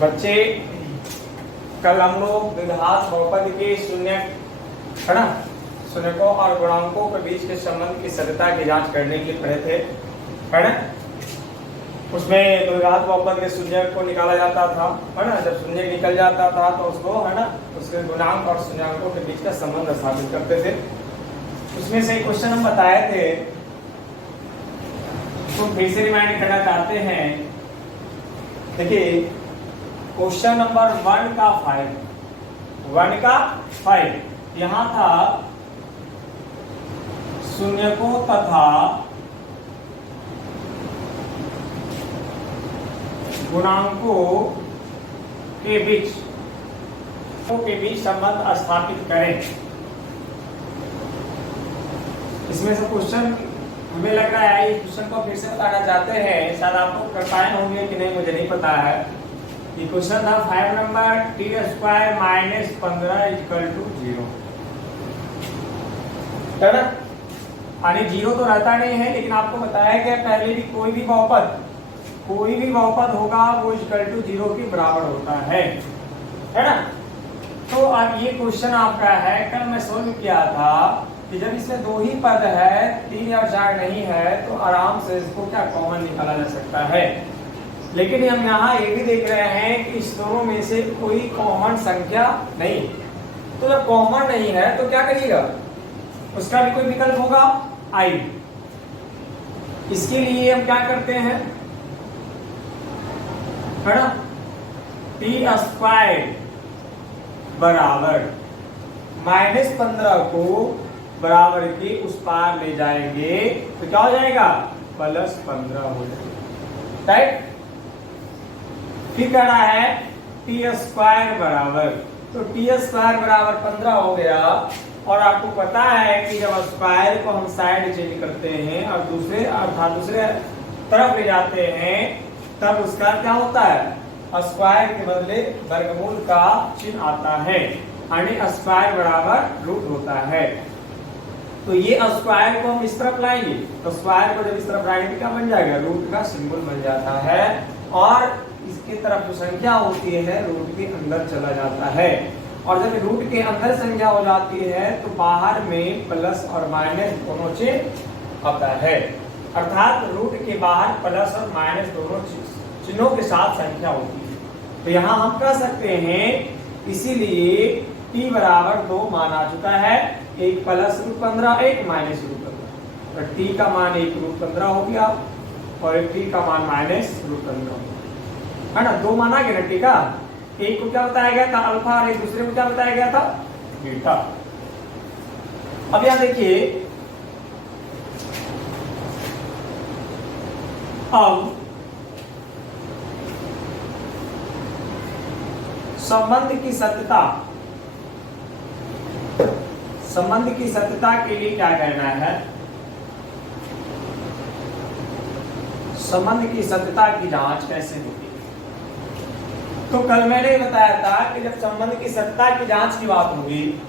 बच्चे कल हम लोग द्विघात बहुपद के शून्य है ना, शून्यकों और गुणांकों के बीच के संबंध की सत्यता की जांच करने के लिए पढ़े थे, है ना। उसमें द्विघात बहुपद के शून्य को निकाला जाता था, है ना। जब शून्य निकल जाता था तो उसको, है ना, उसके गुणांक और शून्याङ्कों के बीच का संबंध स्थापित करते थे। उसमें से एक क्वेश्चन हम बताए थे, तो फिर से रिमाइंड करना चाहते हैं। देखिए क्वेश्चन नंबर 1 का 5 यहाँ था शून्यकों तथा गुणांकों के बीच संबंध स्थापित करें। इसमें से क्वेश्चन हमें लग रहा है, इस क्वेश्चन को फिर से बताना चाहते हैं, शायद आप लोग कर पाए होंगे कि नहीं मुझे नहीं पता है। ये क्वेश्चन था 5 नंबर, t² - 15 = 0, है ना। यानी 0 तो रहता नहीं है, लेकिन आपको बताया गया पहले भी कोई भी बहुपद होगा वो = 0 के बराबर होता है ना। तो अब ये क्वेश्चन आपका है, कल मैं सोल्व किया था कि जब इसमें 2 ही पद है, 3 और 4 नहीं है, तो आराम से इसको क्या कॉमन निकाला जा सकता है। लेकिन हम यहाँ ये भी देख रहे हैं कि इस दोनों में से कोई कॉमन संख्या नहीं, तो जब कॉमन नहीं है तो क्या करिएगा, उसका भी कोई विकल्प होगा i। इसके लिए हम क्या करते हैं, है ना, t² बराबर -15 को बराबर के उस पार ले जाएंगे तो क्या हो जाएगा, +15 हो जाएगा, राइट। फिर कह रहा है t² बराबर, तो t² बराबर 15 हो गया। और आपको पता है कि जब स्क्वायर को हम साइड चेंज करते हैं और दूसरे तरफ ले जाते हैं, तब उसका क्या होता है, स्क्वायर के बदले वर्गमूल का चिन्ह आता है, यानी स्क्वायर बराबर रूट होता है। तो ये स्क्वायर को हम इस तरफ लाएंगे, तो स्क्वायर को जब इस तरफ लाएंगे क्या बन जाएगा, रूट का सिंबल बन जाता है, और इसकी तरफ जो संख्या होती है रूट के अंदर चला जाता है। और जब रूट के अंदर संख्या हो जाती है तो बाहर में प्लस और माइनस दोनों चिन्ह आता है, अर्थात रूट के बाहर प्लस और माइनस दोनों चिन्हों के साथ संख्या होती है। तो यहाँ हम कह सकते हैं, इसीलिए t बराबर 2 मान आ चुका है, एक +√15 एक -√15, तो t का मान 1√15 हो गया और एक t का मान -√15 हो गया, है ना। 2 माना गया ना t का, एक को क्या बताया गया था अल्फा और एक दूसरे को क्या बताया गया था बीटा। अब यहां देखिए, अब संबंध की सत्यता के लिए क्या करना है, संबंध की सत्यता की जांच कैसे होगी। तो कल मैंने बताया था कि जब संबंध की सत्यता की जांच की बात होगी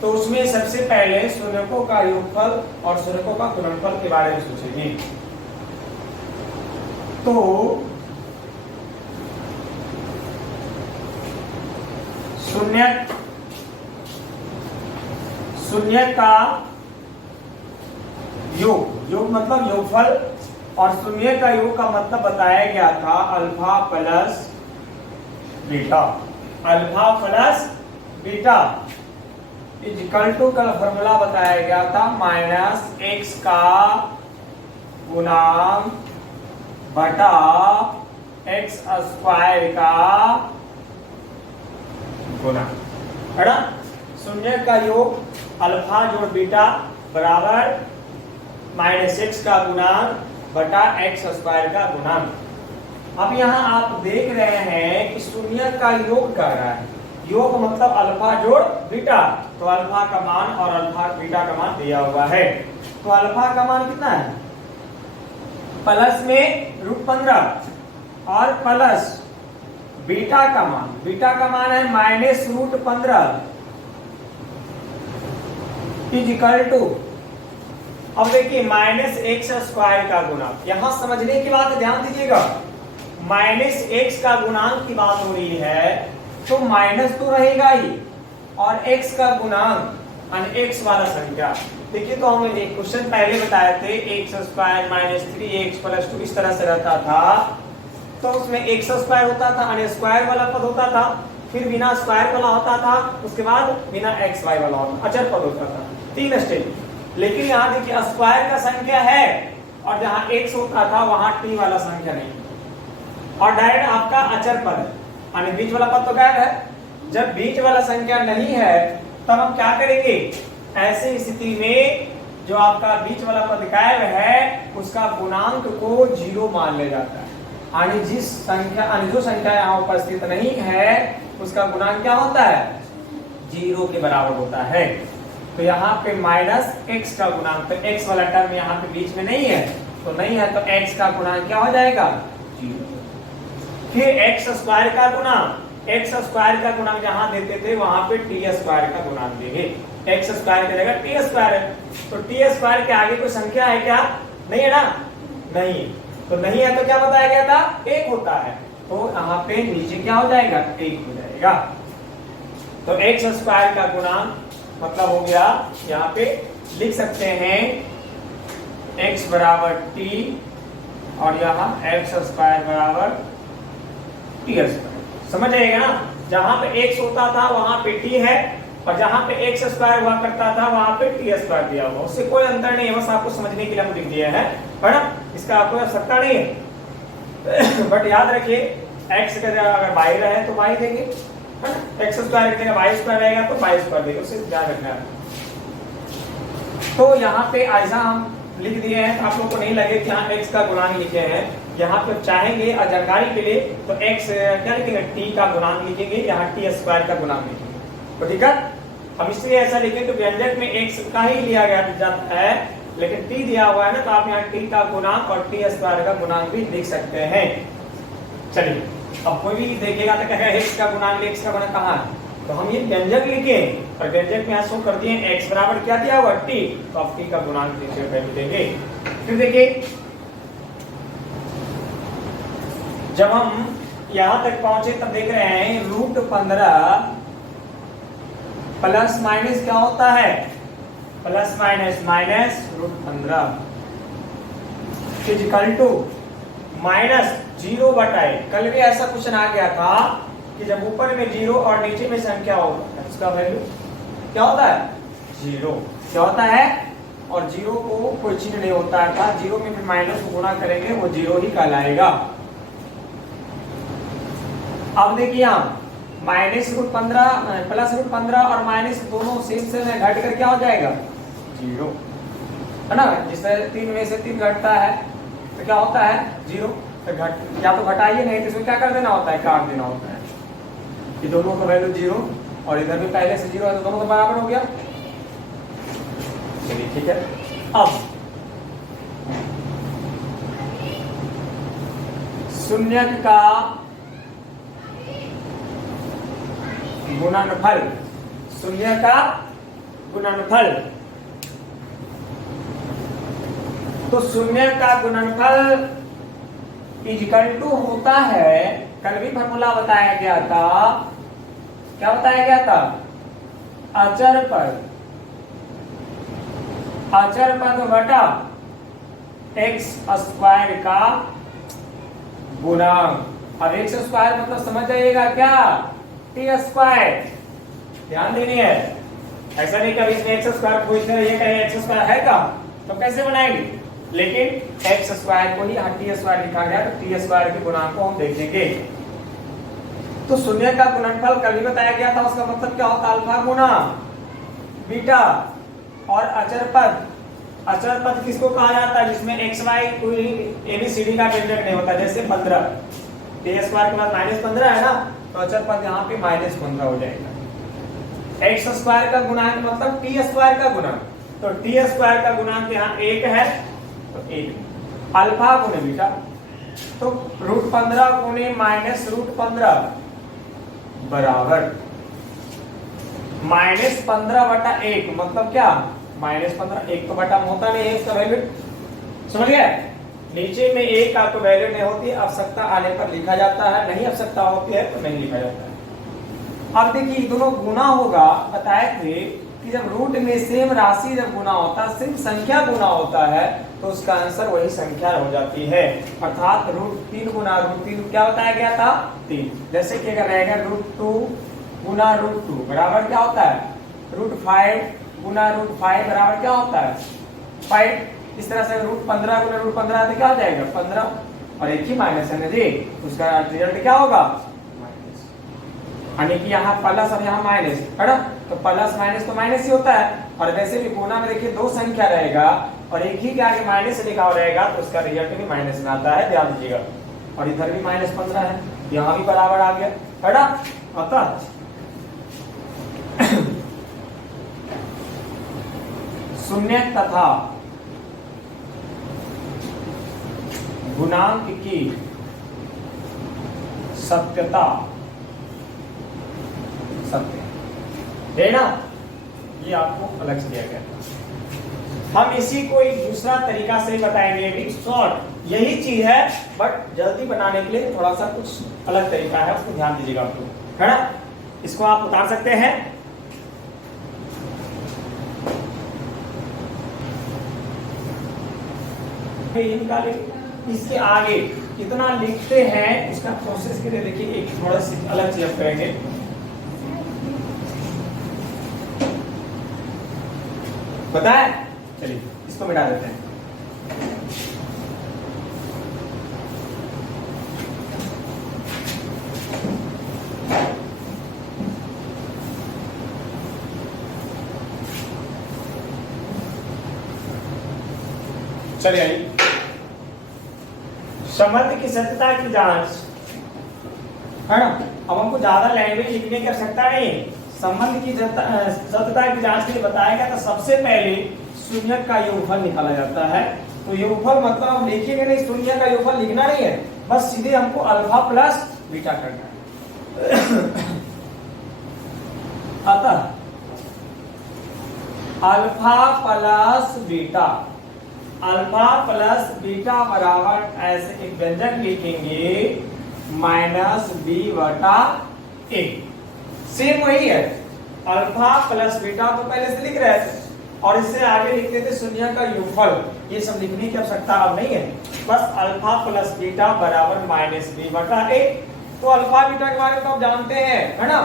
तो उसमें सबसे पहले शून्यकों का योगफल और शून्यकों का गुणनफल के बारे में सोचेंगे। तो शून्य का योग मतलब योगफल, और शून्य का योग का मतलब बताया गया था अल्फा प्लस बीटा = का फॉर्मूला बताया गया था -x का गुणांक बटा x² का गुणा, है ना। शून्य का योग अल्फा जोड़ बीटा बराबर -x का गुणांक बटा x² का गुणांक। अब यहाँ आप देख रहे हैं कि शून्य का योग कर रहा है, योग मतलब अल्फा जोड़ बीटा, तो अल्फा का मान और अल्फा बीटा का मान दिया हुआ है। तो अल्फा का मान कितना है, प्लस में √15 और प्लस बीटा का मान है -√15 = अब देखिए -x² का गुणा, यहां समझने की बात ध्यान दीजिएगा, माइनस एक्स का गुणांक की बात हो रही है तो माइनस तो रहेगा ही, और एक्स का गुणांक यानी एक्स वाला संख्या। देखिए तो हमें एक क्वेश्चन पहले बताए थे x square minus 3x plus 2 इस तरह से रहता था, तो उसमें एक्स स्क्वायर होता था यानी स्क्वायर वाला पद होता था, फिर बिना स्क्वायर वाला होता था, उसके बाद बिना एक्स वाई वाला होता अचर पद होता था, 3 स्टेप। लेकिन यहाँ देखिए स्क्वायर का संख्या है और जहां एक्स होता था वहां टी वाला संख्या नहीं, और डायरेक्ट आपका अचर पद यानी बीच वाला पद तो गायब है। जब बीच वाला संख्या नहीं है तब हम क्या करेंगे, ऐसी स्थिति में जो आपका बीच वाला पद गायब है उसका गुणांक को 0 मान लिया जाता है, यानी जिस संख्या जो संख्या यहाँ उपस्थित नहीं है उसका गुणांक क्या होता है, 0 के बराबर होता है। तो यहाँ पे माइनस एक्स का गुणांक, तो एक्स वाला टर्म यहाँ पे बीच में नहीं है, तो नहीं है तो एक्स का गुणांक क्या हो जाएगा, 0। फिर एक्स स्क्वायर का गुणांक, एक्स स्क्वायर का गुणांक जहां देते थे वहां पे टी स्क्वायर का गुणांक देंगे, एक्स स्क्वायर की जगह टी स्क्वायर है, तो टी स्क्वायर के आगे कोई संख्या है क्या, नहीं है ना, नहीं, तो नहीं है तो क्या बताया गया था, 1 होता है, तो यहाँ पे नीचे क्या हो जाएगा, 1 हो जाएगा। तो एक्स स्क्वायर का गुणांक मतलब हो गया, यहाँ पे लिख सकते हैं x बराबर t और यहाँ एक्स स्क्वायर बराबर टी स्क्वायर। समझ आएगा ना, जहां पे x होता था वहां पे t है, और जहां पे एक्स स्क्वायर हुआ करता था वहां पे टी स्क्वायर दिया हुआ, उससे कोई अंतर नहीं है, बस आपको समझने के लिए हम लिख दिया है ना, इसका आपको आवश्यकता नहीं है। बट याद रखिए एक्स का जगह अगर y रहे तो y देंगे, है ना, एक्स स्क्वायर की जगह वाई स्क्वायर रहेगा तो वाई स्क्वायर देंगे, उससे ध्यान रखना है। तो यहाँ पे ऐसा हम लिख दिए हैं, आप लोग को नहीं लगे कि यहाँ x का गुणांक लिखे हैं, यहाँ पे चाहेंगे और जानकारी के लिए तो x क्या लिखेंगे, t का गुणांक लिखेंगे, यहाँ t स्क्वायर का गुणांक लिखेंगे, तो ठीक है। हम इसलिए ऐसा लिखेंगे तो व्यंजक में x का ही लिया गया जाता है, लेकिन t दिया हुआ है ना, तो आप यहाँ t का गुणांक और t स्क्वायर का गुणांक भी लिख सकते हैं। चलिए अब कोई भी देखेगा तो कहेगा x का गुणांक, x का गुणांक कहाँ है, तो हम ये व्यंजक लिखे और व्यंजक में शो कर दिए x बराबर क्या दिया हुआ t, तो आप t का गुणांक देंगे। फिर देखिए जब हम यहां तक पहुंचे तब देख रहे हैं √15 प्लस माइनस क्या होता है, plus minus minus √15 equal to minus 0/1। कल भी ऐसा क्वेश्चन आ गया था कि जब ऊपर में 0 और नीचे में संख्या होता है उसका वैल्यू क्या होता है, 0 क्या होता है, और 0 को कोई चिन्ह नहीं होता था, 0 में फिर माइनस को गुणा करेंगे वो 0 ही कहलाएगा। अब देखिए यहाँ माइनस √15 प्लस √15 और माइनस दोनों सेम से घट कर क्या हो जाएगा, 0, है ना, जिससे 3 में से 3 घटता है तो क्या होता है, 0। तो घट या तो घटाइए, नहीं तो इसमें क्या कर देना होता है, काट देना होता है, कि दोनों का वैल्यू 0 और इधर भी पहले से 0 है तो दोनों का बराबर हो गया। चलिए ठीक है, अब शून्यक का गुणनफल, शून्य का गुणनफल, तो शून्य का गुणनफल इक्वल टू होता है, कल भी फॉर्मूला बताया गया था, क्या बताया गया था, अचर पद बटा एक्स स्क्वायर का गुणांक। अब एक्स स्क्वायर मतलब समझ जाइएगा क्या, टी स्क्वायर, ध्यान देनी है, ऐसा नहीं कभी इसमें एक्स स्क्वायर पूछते रहिए कहीं एक्स स्क्वायर है का, तो कैसे बनाएंगे, लेकिन एक्स स्क्वायर को ही टी स्क्वायर लिखा गया, तो टी स्क्वायर के गुणांक को हम देखेंगे। तो शून्य का गुणनफल कल भी बताया गया था, उसका मतलब क्या होता है, अल्फा गुना बीटा, और अचर पद किसको कहा जाता है, जिसमें एक्स वाई कोई एबीसीडी का व्यंजक नहीं होता, जैसे 15 टी स्क्वायर के बाद -15 है ना, तो अचर पद यहाँ पे -15 हो जाएगा। एक्स स्क्वायर का गुणांक मतलब टी स्क्वायर का गुणांक, तो टी स्क्वायर का गुणांक यहाँ 1 है, तो 1 अल्फा गुने बीटा, तो √15 गुने -√15 बराबर -15/1, मतलब क्या, -15, 1 तो बटा होता नहीं है उसका वैल्यू, समझ गया, नीचे में ए का तो वैल्यू नहीं होती, आवश्यकता आने पर लिखा जाता है, नहीं आवश्यकता होती है तो नहीं लिखा जाता है। अब देखिए दोनों गुना होगा, बताए थे कि जब रूट में सेम राशि जब गुना होता है, सेम संख्या गुना होता है तो उसका आंसर वही संख्या हो जाती है। अर्थात √3 गुना √3 क्या बताया गया था 3। जैसे कि अगर रहेगा √2 गुना √2 बराबर क्या होता है √5 गुना √5 बराबर क्या होता है 5। इस तरह से √15 गुना √15 तो क्या हो जाएगा 15 और एक ही माइनस है ना जी, उसका रिजल्ट क्या होगा माइनस। यानी कि यहाँ प्लस और यहाँ माइनस है ना, तो प्लस माइनस तो माइनस ही होता है। और वैसे भी गुना में देखिए दो संख्या रहेगा और एक ही के आगे माइनस लिखा हो रहेगा तो उसका रिजल्ट भी माइनस में आता है, ध्यान दीजिएगा। और इधर भी -15 है, यहाँ भी बराबर आ गया है ना। अतः शून्य तथा गुणांक की सत्यता सत्य है ना, ये आपको अलग से दिया गया। हम इसी को एक दूसरा तरीका से बताएंगे, शॉर्ट यही चीज है बट जल्दी बनाने के लिए थोड़ा सा कुछ अलग तरीका है, उसको ध्यान दीजिएगा आप लोग, है ना। इसको आप उतार सकते हैं। ये निकाले, इसके आगे कितना लिखते हैं उसका प्रोसेस के लिए देखिए एक थोड़ा सी अलग चीज करेंगे। पता है, चलिए इसको मिटा देते हैं। चलिए आइए, संबंध की सत्यता की जांच, है ना। अब हमको ज्यादा लैंग्वेज लिखने की आवश्यकता नहीं है। संबंध की सत्यता की जांच के लिए बताया गया था सबसे पहले शून्यक का योगफल निकाला जाता है। तो योगफल मतलब हम लिखेंगे नहीं, शून्य का योगफल लिखना नहीं है, बस सीधे हमको अल्फा प्लस बीटा करना है। अतः अल्फा प्लस बीटा बराबर ऐसे एक व्यंजक लिखेंगे -b/a। सेम वही है, अल्फा प्लस बीटा तो पहले से लिख रहे थे और इससे आगे लिखते थे शून्य का योगफल। ये सब लिखने की आवश्यकता अब नहीं है, बस अल्फा प्लस बीटा बराबर -b/a। तो अल्फा बीटा के बारे में तो आप जानते हैं, है ना,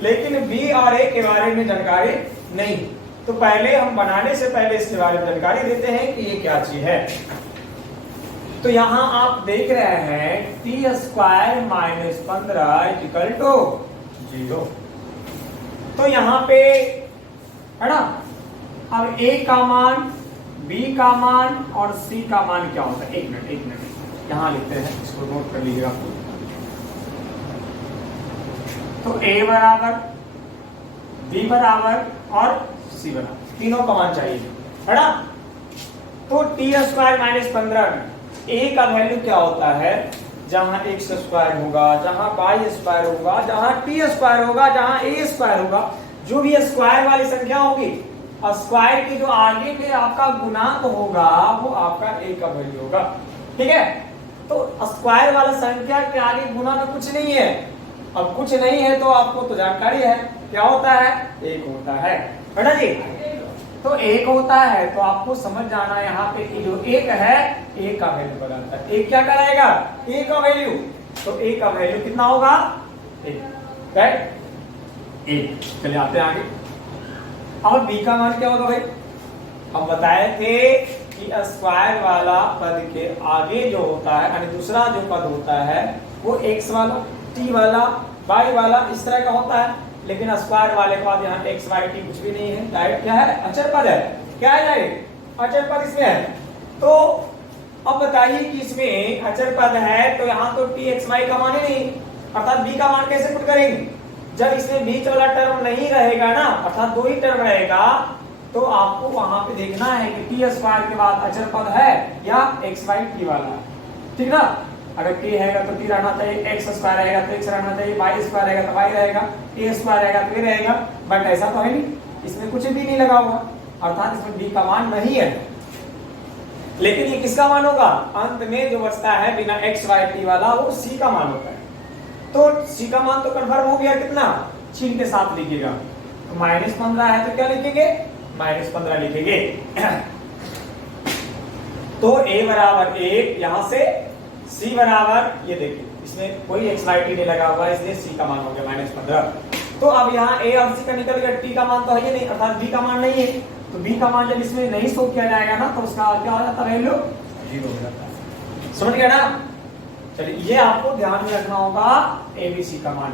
लेकिन बी और ए के बारे में जानकारी नहीं। तो पहले हम बनाने से पहले इसके बारे में जानकारी देते हैं कि ये क्या चीज है। तो यहाँ आप देख रहे हैं t² - 15 = 0। तो यहाँ पे है ना, अब a का मान, b का मान और c का मान क्या होता है। एक मिनट यहाँ लिखते हैं, इसको नोट कर लीजिएगा। तो a बराबर, b बराबर और c बराबर, तीनों का मान चाहिए, है ना। तो t² - 15 a का वैल्यू क्या होता है, जहां x² होगा, जहां y² होगा, जहां t² होगा, जहां a² होगा, जो भी स्क्वायर वाली संख्या होगी, स्क्वायर की जो आगे के आपका गुणांक होगा वो आपका a का वैल्यू होगा, ठीक है। तो स्क्वायर वाला संख्या के आगे गुना में कुछ नहीं है। अब कुछ नहीं है तो आपको तो जानकारी है क्या होता है, 1 होता है ना जी। तो 1 होता है तो आपको समझ जाना यहाँ पे कि जो 1 है a का वैल्यू बनाता है। 1 क्या कराएगा, a का वैल्यू। तो a का वैल्यू कितना होगा 1, राइट 1। चलिए आते हैं आगे। और b का मान क्या होगा भाई, हम बताए थे कि स्क्वायर वाला पद के आगे जो होता है, यानी दूसरा जो पद होता है वो x वाला, t वाला, y वाला इस तरह का होता है। लेकिन स्क्वायर वाले के बाद यहाँ x y t कुछ भी नहीं है, डायरेक्ट क्या है, अचर पद है। क्या है डायरेक्ट अचर पद इसमें है। तो अब बताइए कि इसमें अचर पद है तो यहाँ तो t x y का मान ही नहीं, अर्थात b का मान कैसे पुट करेंगे। जब इसमें बीच वाला टर्म नहीं रहेगा ना, अर्थात 2 ही टर्म रहेगा, तो आपको वहां पे देखना है कि t² के बाद अचर पद है या x y t वाला, ठीक ना। अगर t रहेगा तो t रहना चाहिए, x² रहेगा तो x रहना चाहिए, y² रहेगा तो y रहेगा, a² रहेगा तो a रहेगा। बट ऐसा तो है नहीं, इसमें कुछ भी नहीं लगा हुआ, अर्थात इसमें b का मान नहीं है। लेकिन ये किसका मान होगा? अंत में जो बचता है बिना एक्स वाई टी वाला वो सी का मान होता है। तो सी का मान तो कन्फर्म हो गया, कितना? चिन्ह के साथ लिखिएगा। तो -15 है तो क्या लिखेंगे? -15 लिखेंगे। तो a बराबर 1 यहां से, c बराबर, ये देखिए इसमें कोई एक्स वाई टी नहीं लगा हुआ है, इसलिए c का मान हो गया -15। तो अब यहाँ a और c का निकल गया, t का मान तो है ही नहीं, अर्थात b का मान नहीं है। तो b का मान जब इसमें नहीं शो किया जाएगा ना, तो उसका क्या हो जाता है? वैल्यू 0 हो जाता है। समझ गया ना? चलिए ये आपको ध्यान में रखना होगा, a b c का मान।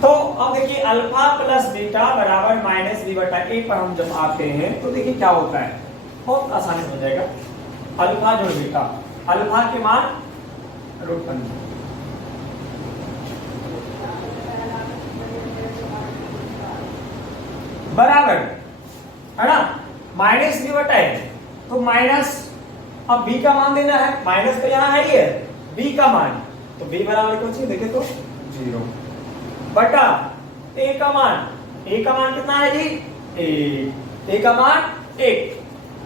तो अब देखिए अल्फा प्लस बीटा बराबर -b/a पर हम जब आते हैं तो देखिए क्या होता है, बहुत आसानी से हो जाएगा। अल्फा जोड़ बीटा, अल्फा के मान √15 बराबर है ना -b/a। तो माइनस, अब b का मान देना है, माइनस तो यहाँ है ही है, b का मान, तो b बराबर क्या चाहिए देखे तो 0 बटा a का मान, a का मान कितना है जी? a का मान 1।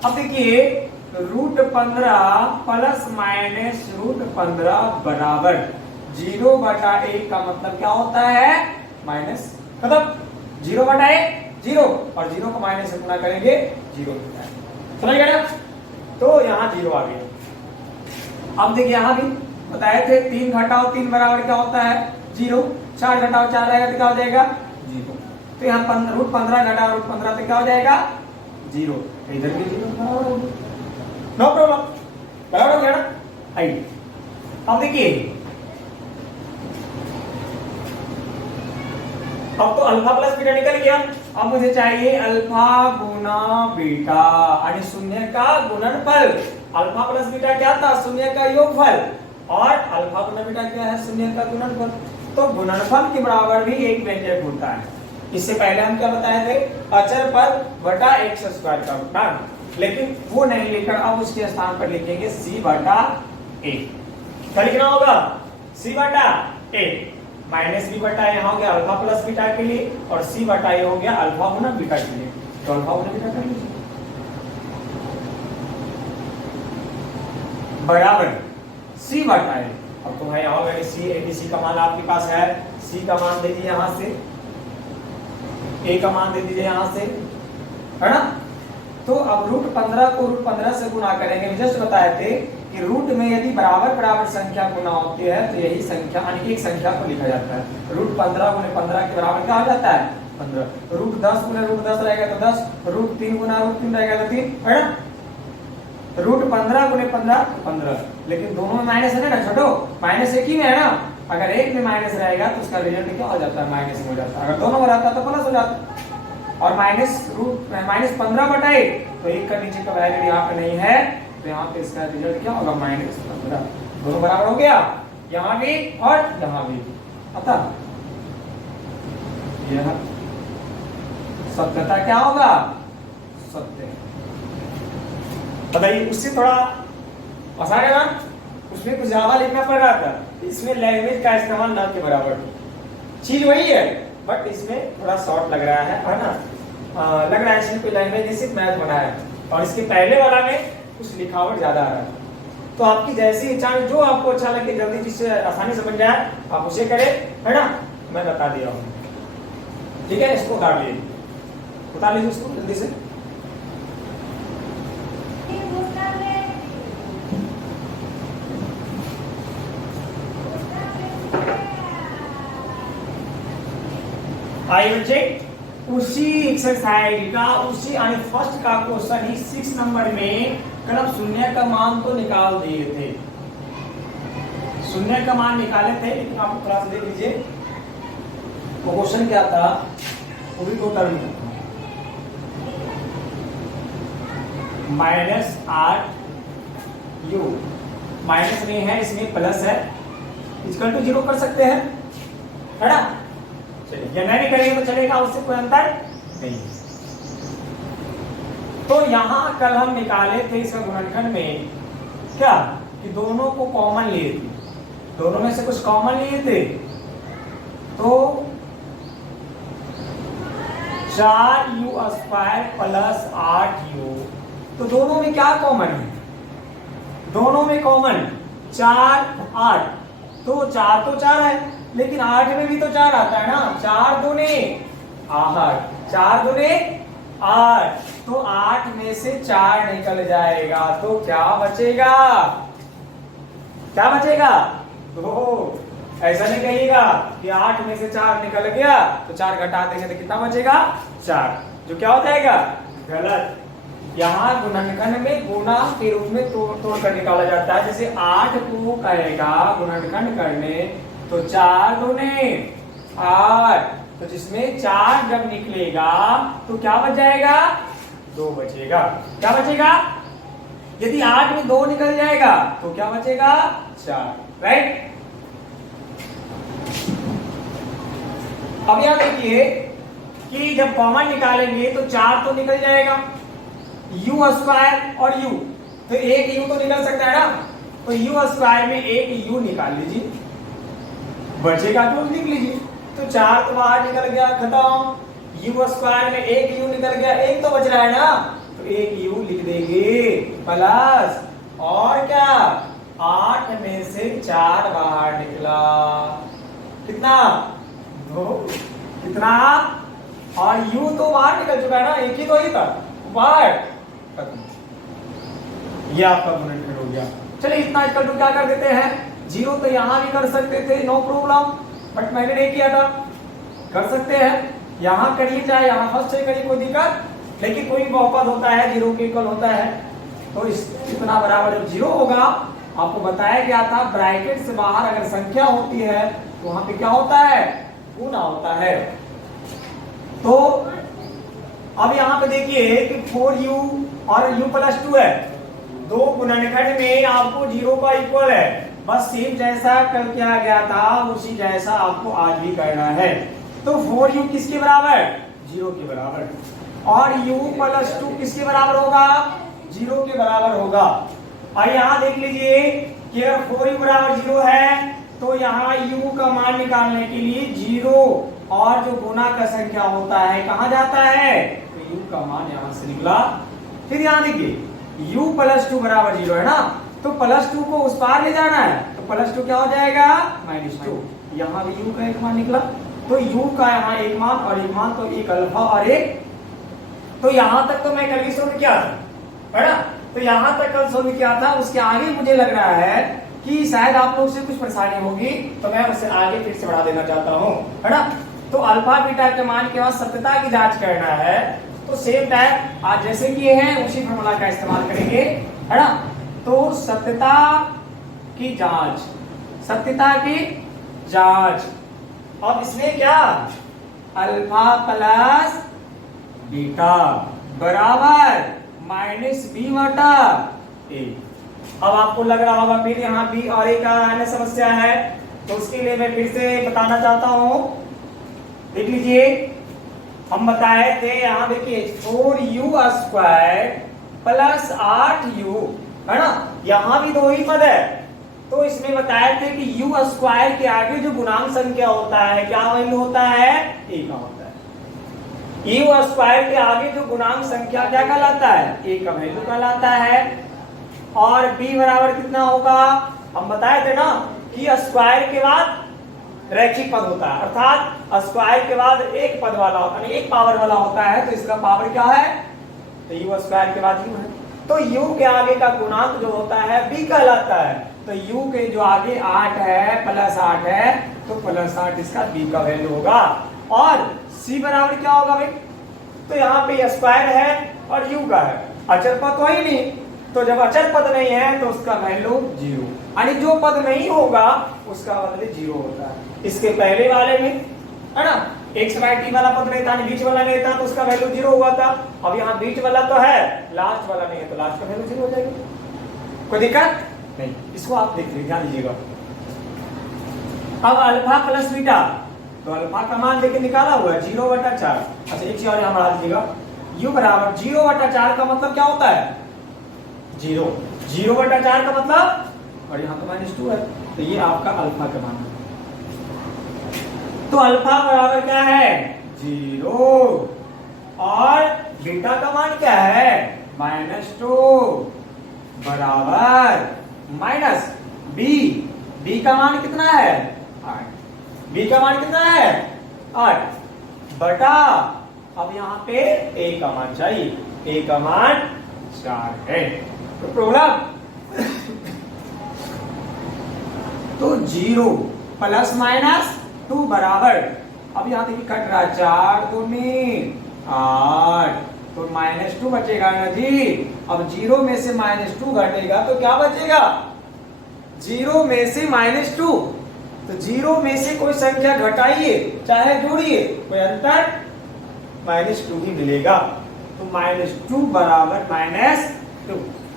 अब देखिए √15 प्लस माइनस √15 बराबर 0/1 का मतलब क्या होता है? माइनस, मतलब 0/1 0, और 0 को माइनस से गुणा करेंगे 0 होता है। समझ गए ना? तो यहाँ 0 आ गया। अब देखिए यहाँ भी बताए थे 3 घटाओ 3 बराबर क्या होता है? 0। 4 घटाओ 4 रहेगा तो क्या हो जाएगा? 0। तो यहाँ √15 घटाओ √15 तो क्या हो जाएगा? 0। इधर भी 0, नो प्रॉब्लम, बराबर हो गया ना? आइए अब देखिए, अब तो अल्फा प्लस बीटा निकल गया। अब मुझे चाहिए अल्फा गुना बीटा, यानी शून्य का गुणनफल। अल्फा प्लस बीटा क्या था? शून्य का योगफल, और अल्फा गुना बीटा क्या है? शून्य का गुणनफल। तो गुणनफल के बराबर भी एक व्यंजक होता है। इससे पहले हम क्या बताए थे? अचर पद बटा x² का गुणन, लेकिन वो नहीं लिखकर अब उसके स्थान पर लिखेंगे c/a। क्या लिखना होगा? c/a। -b/a यहाँ हो गया अल्फा प्लस बीटा के लिए, और c/a हो गया अल्फा गुना बीटा के लिए। तो अल्फा गुना बीटा कर लीजिए बराबर c/a। अब तो भाई यहाँ गए सी, एबीसी का मान आपके पास है, सी का मान दे दीजिए यहाँ से, ए का मान दे दीजिए यहाँ से, है ना? तो अब √15 को √15 से गुणा करेंगे। जस्ट बताए थे कि रूट में यदि बराबर बराबर संख्या गुना होती है तो यही संख्या, यानी एक संख्या को लिखा जाता है। √15 × 15 के बराबर क्या हो जाता है? 15। √10 × √10 रहेगा तो 10, √3 × √3 रहेगा तो 3, है ना? √15 × 15 15, लेकिन दोनों में माइनस है ना छोटो, माइनस एक ही में है ना। अगर एक में माइनस रहेगा तो उसका रिजल्ट क्या हो जाता है? माइनस हो जाता है। अगर दोनों में रहता तो प्लस हो जाता। और -15/1, तो एक का नीचे का वैल्यू यहाँ पे नहीं है, तो यहाँ पे इसका रिजल्ट क्या होगा? -15। दोनों बराबर हो गया, यहाँ भी और यहाँ भी। अतः यह सत्यता क्या होगा? सत्य। बताइए, उससे थोड़ा आसान है ना? उसमें कुछ ज्यादा लिखना पड़ रहा था, इसमें लैंग्वेज का इस्तेमाल ना के बराबर, चीज वही है बट इसमें थोड़ा शॉर्ट लग रहा है ना? लग रहा है इसमें कोई लैंग्वेज जैसे मैथ बनाया, और इसके पहले वाला में कुछ लिखावट ज्यादा आ रहा है। तो आपकी जैसी इच्छा, जो आपको अच्छा लगे, जल्दी जिससे आसानी से बन जाए आप उसे करें, है ना? मैं बता दिया हूँ, ठीक है? इसको उतार लीजिए, उतार लीजिए उसको जल्दी से। आइए बच्चे, उसी एक्सरसाइज का उसी फर्स्ट का क्वेश्चन ही 6 नंबर में कल हम शून्य का मान तो निकाल दिए थे, शून्य का मान निकाले थे, लेकिन आप क्लास देख लीजिए वो क्वेश्चन क्या था, वो भी दो टर्म में -8u, माइनस नहीं है इसमें प्लस है, इक्वल टू 0 कर सकते हैं, है ना? चलिए, या नहीं करेंगे तो चलेगा, उससे कोई अंतर नहीं। तो यहां कल हम निकाले थे इसका गुणनखंड में क्या, कि दोनों को कॉमन लिए थे, दोनों में से कुछ कॉमन लिए थे, तो 4u² प्लस 8u। तो दोनों में क्या कॉमन है? दोनों में कॉमन 4 8, तो 4 तो 4 है, लेकिन 8 में भी तो 4 आता है ना। 4 दूने 8, 4 दूने 8, तो 8 में से 4 निकल जाएगा, तो क्या बचेगा? क्या बचेगा? तो ऐसा नहीं कहिएगा कि 8 में से 4 निकल गया तो 4 घटा देंगे तो कितना बचेगा? 4, जो क्या हो जाएगा? गलत। यहाँ गुणनखंड में गुणा के रूप में तोड़ कर निकाला जाता है। जैसे 8 को कहेगा गुणनखंड करने तो 4 दूने 8, तो जिसमें 4 जब निकलेगा तो क्या बच जाएगा? 2 बचेगा। क्या बचेगा? यदि 8 में 2 निकल जाएगा तो क्या बचेगा? 4, राइट। अब यहां देखिए कि जब कॉमन निकालेंगे तो 4 तो निकल जाएगा, u² और u, तो एक u तो निकल सकता है ना। तो u² में एक u निकाल लीजिए, बचेगा तो लिख लीजिए। तो 4 तो बाहर निकल गया, खत्म। u² में एक u निकल गया, एक तो बच रहा है ना, तो एक u लिख देंगे प्लस, और क्या 8 में से 4 बाहर निकला, कितना? 2। कितना? और u तो बाहर निकल चुका है ना, एक ही तो ही था बाहर, ये आपका गुणनखंड हो गया। चलिए इतना इक्वल टू क्या कर देते हैं? 0 तो यहां भी कर सकते थे, नो प्रॉब्लम, बट मैंने नहीं किया था। कर सकते हैं, यहां करिए चाहे यहां फर्स्ट से करिए, कोई दिक्कत, लेकिन कोई भी बहुपद होता है 0 के इक्वल होता है। तो इतना बराबर जब 0 होगा, आपको बताया गया था ब्रैकेट से बाहर अगर संख्या होती है तो वहां पे क्या होता है? गुना होता है। तो अब यहाँ पे देखिए कि 4u और u + 2 है, दो गुणनखंड में आपको 0 का इक्वल है। बस सेम जैसा कल किया गया था उसी जैसा आपको आज भी करना है। तो 4u किसके बराबर? 0 के बराबर। और u + 2 किसके बराबर होगा? 0 के बराबर होगा। और यहाँ देख लीजिए कि अगर 4u बराबर 0 है तो यहाँ u का मान निकालने के लिए 0 और जो गुना का संख्या होता है कहाँ जाता है? तो u का मान यहाँ से निकला। फिर यहाँ देखिए u + 2 बराबर 0 है ना, तो +2 को उस पार ले जाना है, तो +2 क्या हो जाएगा? -2। यहाँ भी u का एक मान निकला, तो u का यहाँ एक मान और एक मान, तो एक अल्फा और एक। तो यहाँ तक तो मैं कल ही सोल्व किया था, है ना। तो यहाँ तक कल सोल्व किया था, उसके आगे मुझे लग रहा है कि शायद आप लोग से कुछ परेशानी होगी, तो मैं उससे आगे फिर से बढ़ा देना चाहता हूँ, है ना। तो अल्फा बीटा के मान के बाद सत्यता की जांच करना है, तो सेम टाइप आज जैसे किए हैं उसी फॉर्मूला का इस्तेमाल करेंगे, है ना। तो सत्यता की जांच, सत्यता की जांच, अब इसमें क्या? अल्फा प्लस बीटा बराबर -b/a। अब आपको लग रहा होगा फिर यहाँ b और a का अन्य समस्या है, तो उसके लिए मैं फिर से बताना चाहता हूँ। देख लीजिए, हम बताए थे यहाँ देखिए 4u² + 8u, है ना। यहाँ भी 2 ही पद है, तो इसमें बताए थे कि u² के आगे जो गुणांक संख्या होता है क्या वैल्यू होता है? a का होता है। u² के आगे जो गुणांक संख्या क्या कहलाता है? a का वैल्यू कहलाता है। और b बराबर कितना होगा? हम बताए थे ना कि स्क्वायर के बाद रैखिक पद होता है, अर्थात स्क्वायर के बाद एक पद वाला होता है, एक पावर वाला होता है, तो इसका पावर क्या है? तो u² के बाद u है, तो u के आगे का गुणांक जो होता है b कहलाता है। तो u के जो आगे 8 है +8 है, तो +8 इसका b का वैल्यू होगा। और c बराबर क्या होगा भाई? तो यहाँ पे स्क्वायर है और u का है, अचर पद तो ही नहीं, तो जब अचर पद नहीं है तो उसका वैल्यू 0, यानी जो पद नहीं होगा उसका वैल्यू 0 होता है। इसके पहले वाले में, है ना, x/t वाला पद नहीं था, बीच वाला नहीं था, तो उसका वैल्यू 0 हुआ था। अब यहाँ बीच वाला तो है, लास्ट वाला नहीं है, तो लास्ट का वैल्यू 0 हो जाएगा। कोई दिक्कत नहीं, इसको आप देख लीजिए, ध्यान दीजिएगा। अब अल्फा प्लस बीटा, तो अल्फा का मान देखिए निकाला हुआ है 0/4। अच्छा एक चीज और यहाँ बढ़ा दीजिएगा, u बराबर 0/4 का मतलब क्या होता है? 0। 0/4 का मतलब, और यहाँ तो -2 है, तो ये आपका अल्फा का मान है। तो अल्फा बराबर क्या है? 0। और बीटा का मान क्या है -2 बराबर माइनस बी। बी का मान कितना है 8। बी का मान कितना है 8 बटा अब यहाँ पे ए का मान चाहिए। ए का मान 4 है। तो प्रॉब्लम तो 0 प्लस माइनस 2 बराबर अब यहाँ देखिए कट रहा 4 दूनी 8 तो -2 बचेगा ना जी। अब 0 में से -2 घटेगा तो क्या बचेगा 0 में से -2। तो 0 में से कोई संख्या घटाइए चाहे जोड़िए कोई अंतर -2 ही मिलेगा। तो -2 बराबर -2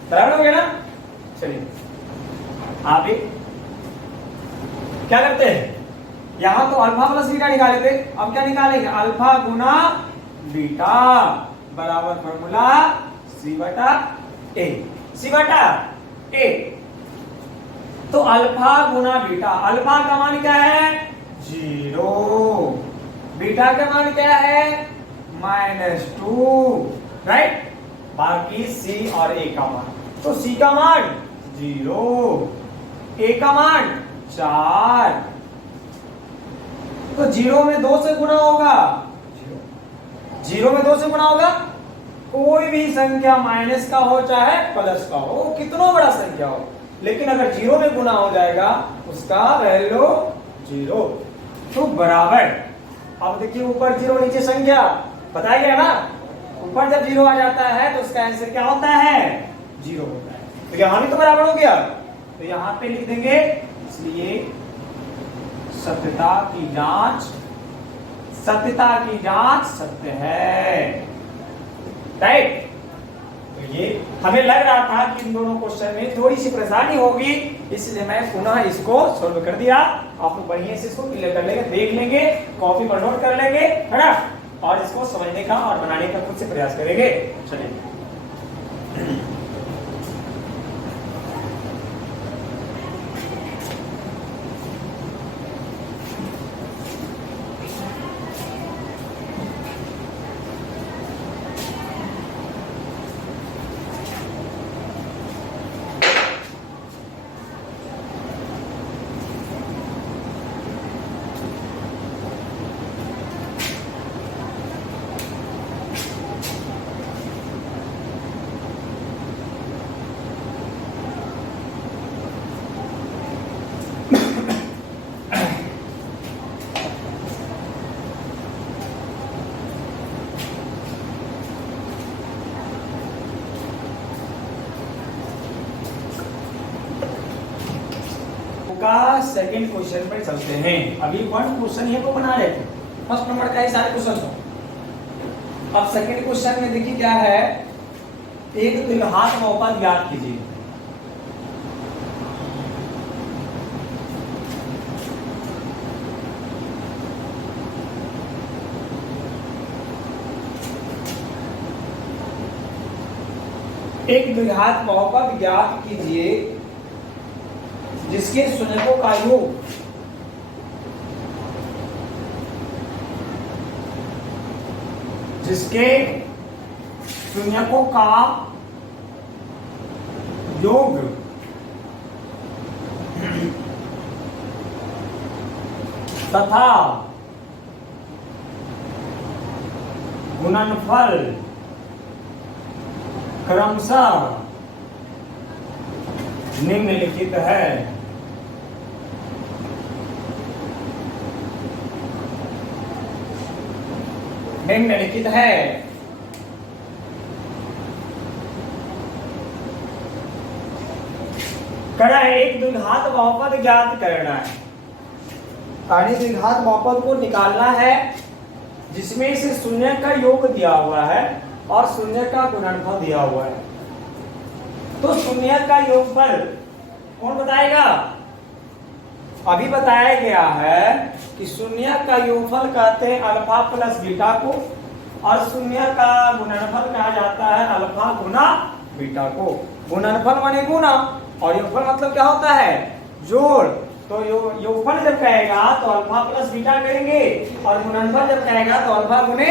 बराबर हो गया ना। चलिए आप क्या करते हैं यहां तो अल्फा प्लस बीटा निकाले थे। अब क्या निकालेंगे अल्फा गुना बीटा बराबर फॉर्मूला सी बटा ए। सी बटा ए तो अल्फा गुना बीटा अल्फा का मान क्या है 0 बीटा का मान क्या है -2 राइट। बाकी सी और ए का मान तो सी का मान 0 ए का मान 4 तो 0 में 2 से गुणा होगा 0 में 2 से गुणा होगा। कोई भी संख्या माइनस का हो चाहे प्लस का हो कितना बड़ा संख्या हो लेकिन अगर 0 में गुणा हो जाएगा उसका वैल्यू 0 तो बराबर। अब देखिए ऊपर 0 नीचे संख्या बताया गया ना। ऊपर जब 0 आ जाता है तो उसका आंसर क्या होता है 0 होता है। तो यहां भी तो बराबर हो गया तो यहां पे लिख देंगे इसलिए सत्यता की जांच सत्य है राइट। तो ये हमें लग रहा था कि इन दोनों क्वेश्चन में थोड़ी सी परेशानी होगी इसलिए मैं पुनः इसको सॉल्व कर दिया। आप लोग बढ़िया से इसको क्लियर कर लेंगे देख लेंगे कॉपी पर नोट कर लेंगे है ना और इसको समझने का और बनाने का खुद से प्रयास करेंगे। चलिए का सेकंड क्वेश्चन पर चलते हैं। अभी वन क्वेश्चन ये को बना रहे थे फर्स्ट नंबर का ही सारे क्वेश्चन हो। अब सेकंड क्वेश्चन में देखिए क्या है एक द्विघात बहुपद ज्ञात कीजिए। एक द्विघात बहुपद ज्ञात कीजिए जिसके शून्यकों का योग तथा गुणनफल क्रमशः निम्नलिखित है। निम्नलिखित है करना है एक द्विघात बहुपद ज्ञात करना है। द्विघात बहुपद को निकालना है जिसमें से शून्य का योग दिया हुआ है और शून्य का गुणनफल दिया हुआ है। तो शून्य का योगफल कौन बताएगा? अभी बताया गया है कि शून्य का योगफल कहते हैं अल्फा प्लस बीटा को और शून्य का गुणनफल कहा जाता है अल्फा गुना बीटा को। गुणनफल माने गुना और योगफल मतलब क्या होता है? जोड़। तो योगफल जब कहेगा तो अल्फा प्लस बीटा करेंगे और गुणनफल जब कहेगा तो अल्फा गुने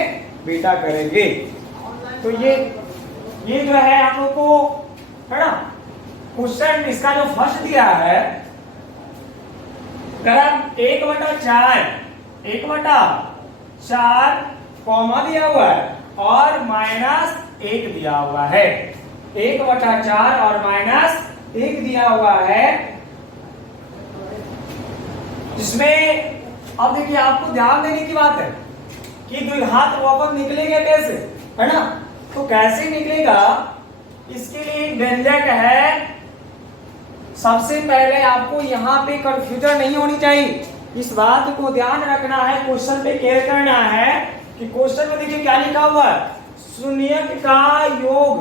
बीटा करेंगे। तो ये जो है आप लोग को है ना क्वेश्चन इसका जो फर्स्ट दिया है करेक्ट 1/4 कॉमा दिया हुआ है और -1 दिया हुआ है। 1/4 और -1 दिया हुआ है, जिसमें अब देखिए आपको ध्यान देने की बात है कि द्विघात बहुपद निकलेगा कैसे, है ना। तो कैसे निकलेगा इसके लिए एक व्यंजक है। सबसे पहले आपको यहाँ पे कंफ्यूजन नहीं होनी चाहिए, इस बात को ध्यान रखना है, क्वेश्चन पे केयर करना है कि क्वेश्चन में देखिए क्या लिखा हुआ है, शून्यक का योग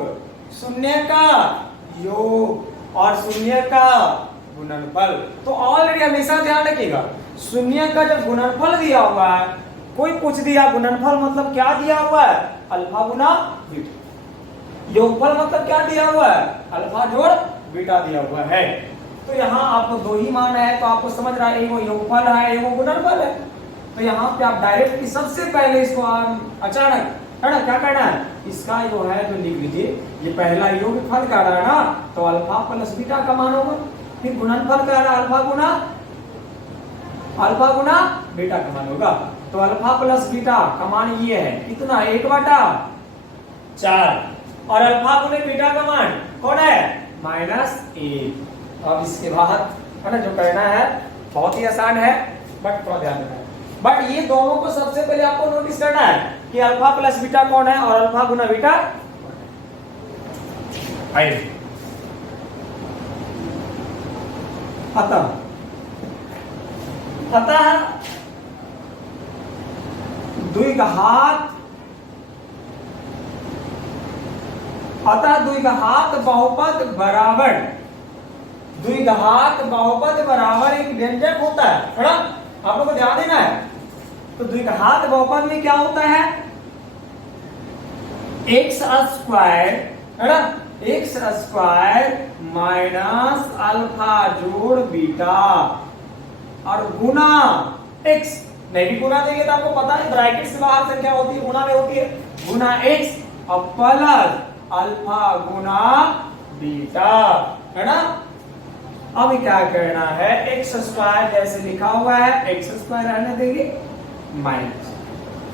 और शून्य का गुणनफल। तो ऑलरेडी हमेशा ध्यान रखिएगा शून्य का जब गुणनफल दिया हुआ है, कोई कुछ दिया, गुणनफल मतलब क्या दिया हुआ है, अल्फा गुना बीटा। योगफल मतलब क्या दिया हुआ है, अल्फा जोड़ बीटा दिया हुआ है। तो यहाँ आपको दो ही मान है, तो आपको समझ रहा है, एक योगफल है, एक गुणनफल है। तो यहाँ पे आप डायरेक्ट सबसे पहले इसको अचानक है ना क्या करना है, इसका जो है जो लिख लीजिए, ये पहला योगफल का रहा है ना, तो अल्फा प्लस बीटा का मान होगा। फिर गुणनफल का रहा अल्फा गुना बीटा का मान होगा। तो अल्फा प्लस बीटा का मान ये है कितना, 1/4 और अल्फा गुने बीटा का मान कौन है, -1। अब इसके बाद है ना जो करना है बहुत ही आसान है, बट थोड़ा ध्यान देना है। बट ये दोनों को सबसे पहले आपको नोटिस करना है कि अल्फा प्लस बीटा कौन है और अल्फा गुना बीटा। अतः द्विघात बहुपद बराबर एक व्यंजक होता है ना, आप लोग को ध्यान देना है। तो द्विघात बहुपद में क्या होता है, x² है ना, x² माइनस अल्फा जोड़ बीटा और गुना x। नहीं भी गुना देंगे तो आपको पता है ब्रैकेट से बाहर संख्या होती है, गुना में होती है, गुना x और प्लस अल्फा गुना बीटा, है ना। अब क्या करना है, x² जैसे लिखा हुआ है, x² रहने देंगे, माइनस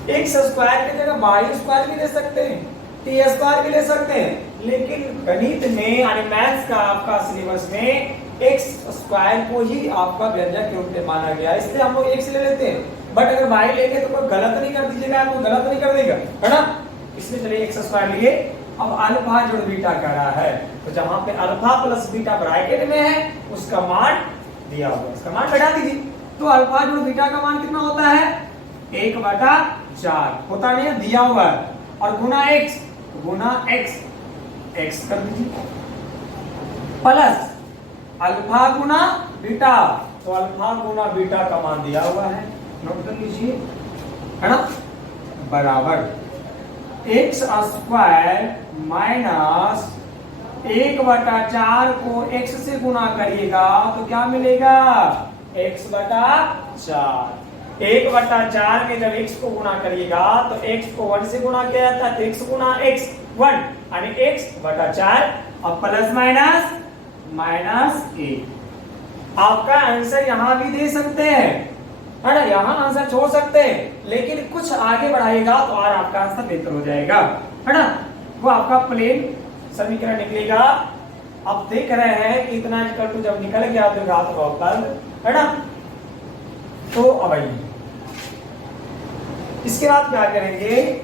x² की जगह y² भी ले सकते हैं, t² भी ले सकते हैं, लेकिन गणित में यानी मैथ्स का आपका सिलेबस में x² को ही आपका व्यंजक के रूप में माना गया, इसलिए हम लोग x ले लेते हैं। बट अगर y लेंगे तो कोई गलत नहीं कर दीजिएगा, आपको गलत नहीं कर देगा, है ना। इसलिए चलिए x² लिए। अब अल्फा जोड़ बीटा कर रहा है, तो जहां पे अल्फा प्लस बीटा ब्रैकेट में है उसका मान दिया हुआ, उसका मान बढ़ा दीजिए। तो अल्फा जोड़ बीटा का मान कितना होता है, 1/4 होता नहीं है, दिया हुआ है, और गुना x कर दीजिए, प्लस अल्फा गुना बीटा, तो अल्फा गुना बीटा का मान दिया हुआ है, नोट कर लीजिए, है ना, बराबर x² माइनस 1/4 को x से गुना करिएगा तो क्या मिलेगा, x/4। 1/4 में जब x को गुना करिएगा तो x को 1 से गुना किया जाता है, तो x गुना x 1 यानी x/4 और प्लस माइनस 1। आपका आंसर यहां भी दे सकते हैं, है ना, यहां आंसर छोड़ सकते हैं, लेकिन कुछ आगे बढ़ाएगा तो और आपका आंसर बेहतर हो जाएगा, है ना। वो आपका प्लेन समीकरण निकलेगा। अब देख रहे हैं कि इतना इक्वल टू जब निकल गया द्विघात बहुपद, है ना, तो अब आइए इसके बाद क्या करेंगे।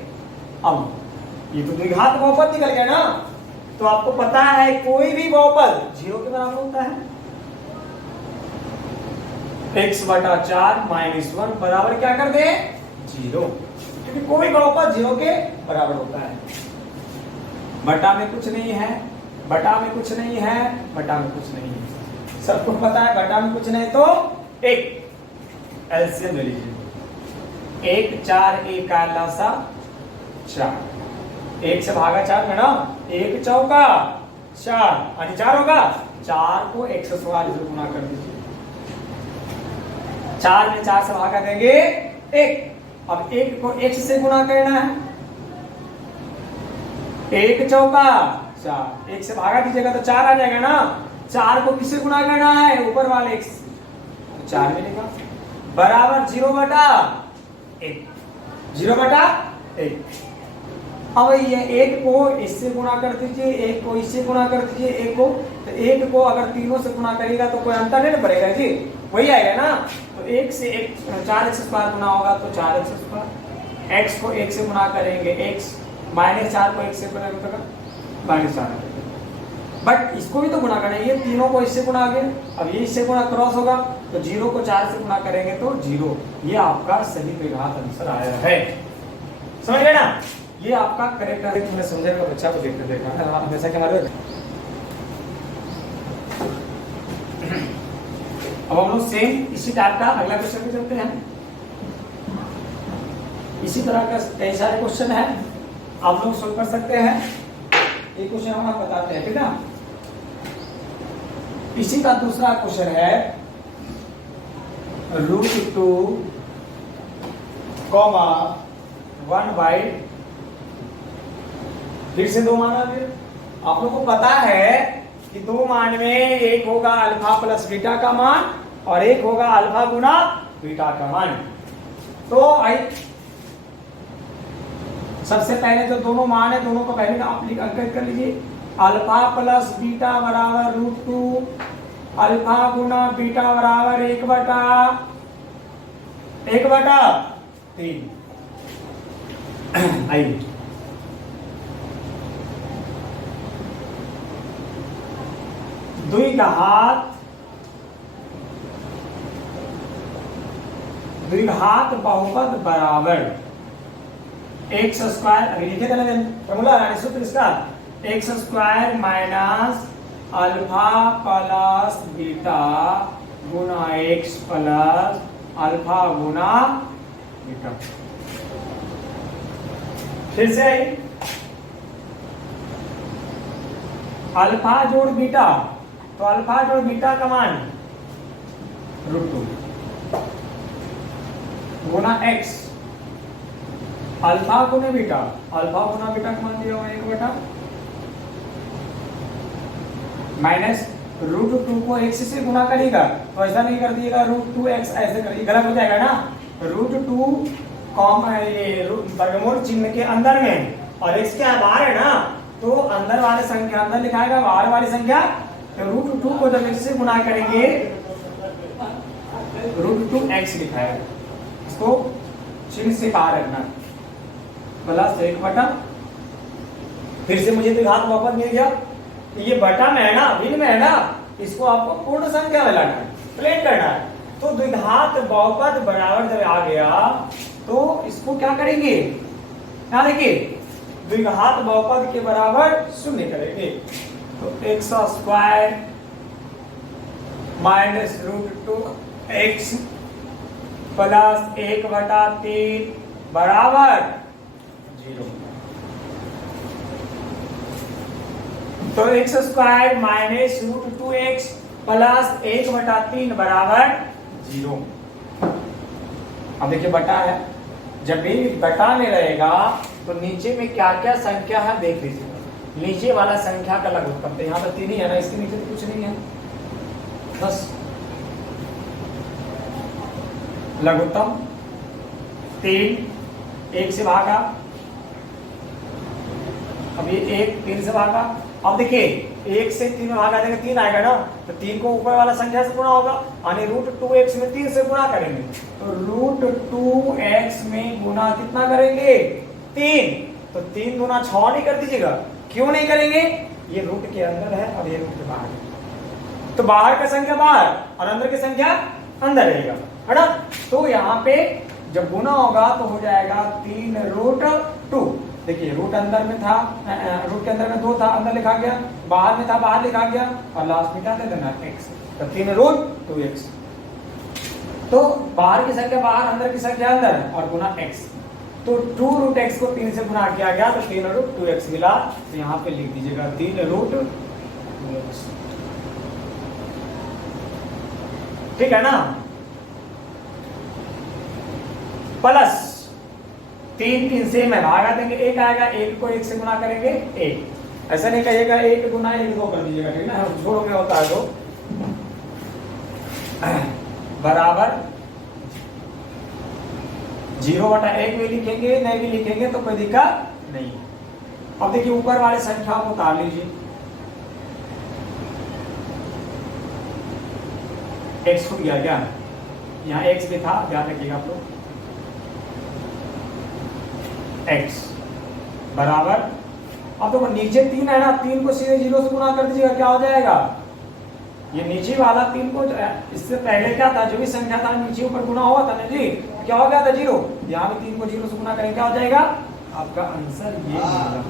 अब ये तो द्विघात बहुपद निकल गया ना, तो आपको पता है कोई भी बहुपद 0 के बराबर होता है, x/4 - 1 बराबर क्या कर दे 0, क्योंकि कोई बहुपद 0 के बराबर होता है। बटा में कुछ नहीं है, बटा में कुछ नहीं है, बटा में कुछ नहीं है, सबको पता है बटा में कुछ नहीं, तो एक एलसीएम ले लीजिए, 1 4 1 का लसा 4, 1 से भागा 4 में ना, 1 चौका 4 यानी 4 होगा, 4 को 144 से गुना कर दीजिए, 4 में 4 से भागा देंगे 1। अब 1 को x से गुना करना है, एक चौका 4, एक से भागा दीजिएगा तो 4 आ जाएगा ना। 4 को किससे गुणा करना है, ऊपर वाले x, तो 4 मिलेगा बराबर 0/1, 0/1। अब ये 1 को इससे गुणा कर दीजिए, 1 को इससे गुणा कर दीजिए, 1 को, तो 1 को अगर तीनों से गुणा करेगा तो कोई अंतर नहीं पड़ेगा जी, वही आएगा ना। तो 1 से 4x² गुना होगा तो 4x², x को 1 से गुणा करेंगे x, -4 को 1 से गुणा करेंगे -4। बट इसको भी तो गुणा करना है, ये तीनों को इससे गुणा करें, अब ये इससे गुणा क्रॉस होगा तो 0 को 4 से गुणा करेंगे तो 0। ये आपका सही द्विघात आंसर आया है, समझ गए ना। ये आपका करेक्ट है, तुमने समझेगा बच्चा को देखते देखा हमेशा के हमारे। अब हम लोग सेम इसी टाइप का अगला क्वेश्चन पे चलते हैं। इसी तरह का कई सारे क्वेश्चन है, आप लोग सोल्व कर सकते हैं। ये क्वेश्चन हम आपको बताते हैं, ठीक है। इसी का दूसरा क्वेश्चन है √2, 1/, फिर से 2 मान आ गए। आप लोगों को पता है कि 2 मान में एक होगा अल्फा प्लस बीटा का मान और एक होगा अल्फा गुना बीटा का मान। तो आई सबसे पहले जो दोनों मान है दोनों को पहले आप अंकित कर लीजिए। अल्फा प्लस बीटा बराबर √2, अल्फा गुना बीटा बराबर 1/3। आइए द्विघात बहुपद बराबर x², अभी लिखे थे ना फॉर्मूला सूत्र इसका, x² minus alpha plus beta गुना x प्लस अल्फा गुना बीटा। फिर से अल्फा जोड़ बीटा, तो अल्फा जोड़ बीटा का मान √2 गुना x, अल्फा गुना बीटा, अल्फा गुना बीटा का मान दिया हुआ 1/, माइनस √2 को x से गुना करेगा तो ऐसा नहीं कर दिएगा √2x, ऐसे करिए गलत हो जाएगा ना। √2 ये वर्गमूल चिन्ह के अंदर में और x के बाहर है ना, तो अंदर वाले संख्या अंदर लिखाएगा, बाहर वाली संख्या, तो √2 को जब x से गुना करेंगे √2x लिखाएगा, इसको चिन्ह से बाहर रखना प्लस 1/। फिर से मुझे द्विघात बहुपद मिल गया, ये बटा में है ना, भिन्न में है ना, इसको आपको पूर्ण संख्या में लाना है, प्लेट करना है। तो द्विघात बहुपद बराबर जब आ गया तो इसको क्या करेंगे, यहाँ देखिए द्विघात बहुपद के बराबर 0 करेंगे, तो x² माइनस √2x प्लस 1/3 बराबर 0। तो x² माइनस √2x प्लस 1/3 बराबर 0। अब देखिए बटा है, जब भी बटा में रहेगा तो नीचे में क्या क्या संख्या है देख लीजिएगा। नीचे वाला संख्या का लघुत्तम, तो यहाँ पर 3 ही है ना, इसके नीचे तो कुछ नहीं है, बस लघुत्तम 3, 1 से भागा, अब ये 1 3 से भागा। अब देखिए 1 से 3 में भागा देगा 3 आएगा ना, तो 3 को ऊपर वाला संख्या से गुणा होगा, यानी √2x में 3 से गुणा करेंगे, तो √2x में गुणा कितना करेंगे 3, तो 3 गुना 6 नहीं कर दीजिएगा। क्यों नहीं करेंगे, ये रूट के अंदर है और ये रूट के बाहर है, तो बाहर का संख्या बाहर और अंदर की संख्या अंदर रहेगा, है ना। तो यहाँ पे जब गुना होगा तो हो जाएगा 3√2। देखिए रूट अंदर में था, रूट के अंदर में 2 था, अंदर लिखा गया, बाहर में था बाहर लिखा गया, और लास्ट में क्या दे देना x, तो 3√2x। तो बाहर की संख्या बाहर, अंदर की संख्या अंदर और गुना x, तो 2√x को 3 से गुना किया गया तो 3√2x मिला। तो यहाँ पे लिख दीजिएगा 3√2x, ठीक है ना। प्लस 3 3 से में भागा देंगे, 1 आएगा, 1 को 1 से गुना करेंगे 1। ऐसा नहीं कहिएगा 1 गुना 1 2 कर दीजिएगा, ठीक ना, जोड़ों में होता है तो बराबर 0/1 भी लिखेंगे, नहीं भी लिखेंगे तो कोई दिक्कत नहीं। अब देखिए ऊपर वाले संख्या को उतार लीजिए, x छूट गया क्या, यहाँ x भी था, ध्यान रखिएगा आप लोग, x बराबर, अब देखो नीचे 3 है ना, 3 को सीधे 0 से गुना कर दीजिएगा, क्या हो जाएगा, ये नीचे वाला 3 को, इससे पहले क्या था, जो भी संख्या था नीचे ऊपर गुना हुआ था ना जी, क्या हो गया था 0, यहाँ भी 3 को 0 से गुना करेंगे, क्या हो जाएगा, आपका आंसर ये मिलेगा,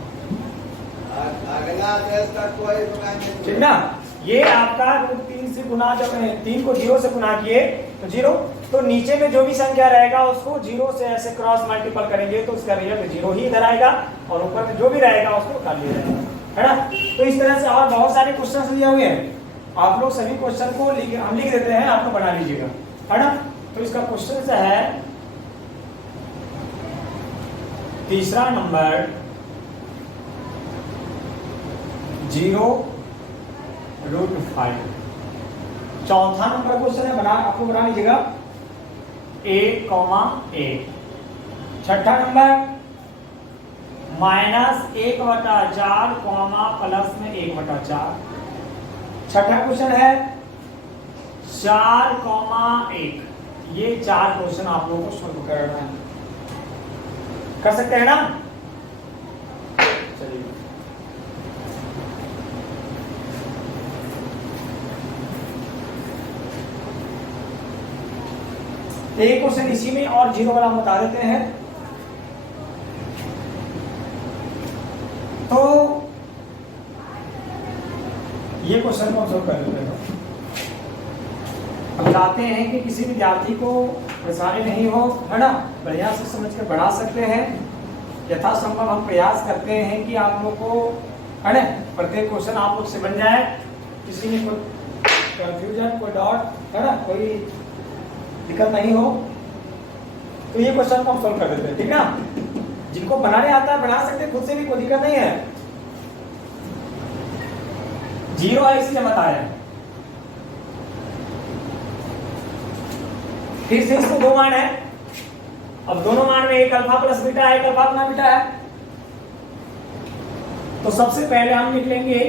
ठीक ना। ये आपका √3 से गुना, जब 3 को 0 से गुना किए तो 0, तो नीचे में जो भी संख्या रहेगा उसको 0 से ऐसे क्रॉस मल्टीपल करेंगे तो उसका रिजल्ट 0 ही इधर आएगा, और ऊपर में जो भी रहेगा उसको कर लिया जाएगा, है ना। तो इस तरह से और बहुत सारे क्वेश्चन दिए हुए हैं, आप लोग सभी क्वेश्चन को हम लिख देते हैं, आप लोग बना लीजिएगा, है ना। तो इसका क्वेश्चन है तीसरा नंबर 0√5। चौथा नंबर क्वेश्चन है, आपको बना लीजिएगा 1,1। छठा नंबर -1/4 प्लस में 1/4। छठा क्वेश्चन है 4,1। ये 4 क्वेश्चन आप लोगों को सॉल्व करना है, कर सकते हैं ना, चलिए। एक क्वेश्चन इसी में और 0 वाला हम बता देते हैं। तो ये क्वेश्चन को हम सॉल्व कर लेते हैं। हम चाहते हैं कि किसी विद्यार्थी को परेशानी नहीं हो, है ना, बढ़िया से समझ कर बढ़ा सकते हैं। यथासंभव हम प्रयास करते हैं कि आप लोग को, है ना, प्रत्येक क्वेश्चन आप लोग से बन जाए, किसी में कोई कंफ्यूजन, कोई डाउट, है ना, कोई दिक्कत नहीं हो। तो ये क्वेश्चन को हम सॉल्व कर देते हैं, ठीक ना। जिनको बनाने आता है बना सकते, खुद से भी कोई दिक्कत नहीं है। 0 है इसलिए बताया, फिर से इसको 2 मान है, अब दोनों मान में एक अल्फा प्लस बीटा है, एक अल्फा गुना बीटा है। तो सबसे पहले हम लिख लेंगे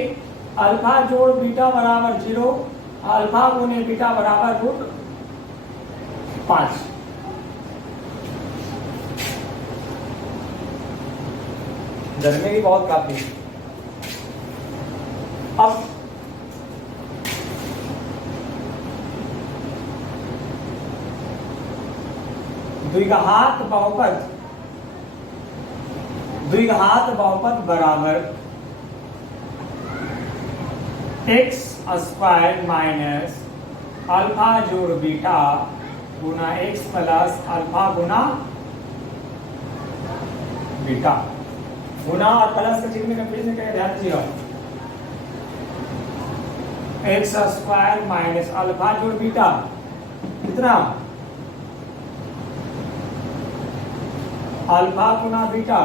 अल्फा जोड़ बीटा बराबर 0, अल्फा गुने बीटा बराबर √5। जगने की बहुत काफी। अब द्विघात बहुपद बराबर x² माइनस अल्फा जोड़ बीटा गुना x प्लस अल्फा गुना बीटा। गुना और प्लस का चिन्ह में कंफ्यूजन करें, ध्यान दीजिएगा। x² माइनस अल्फा जोड़ बीटा कितना, अल्फा गुना बीटा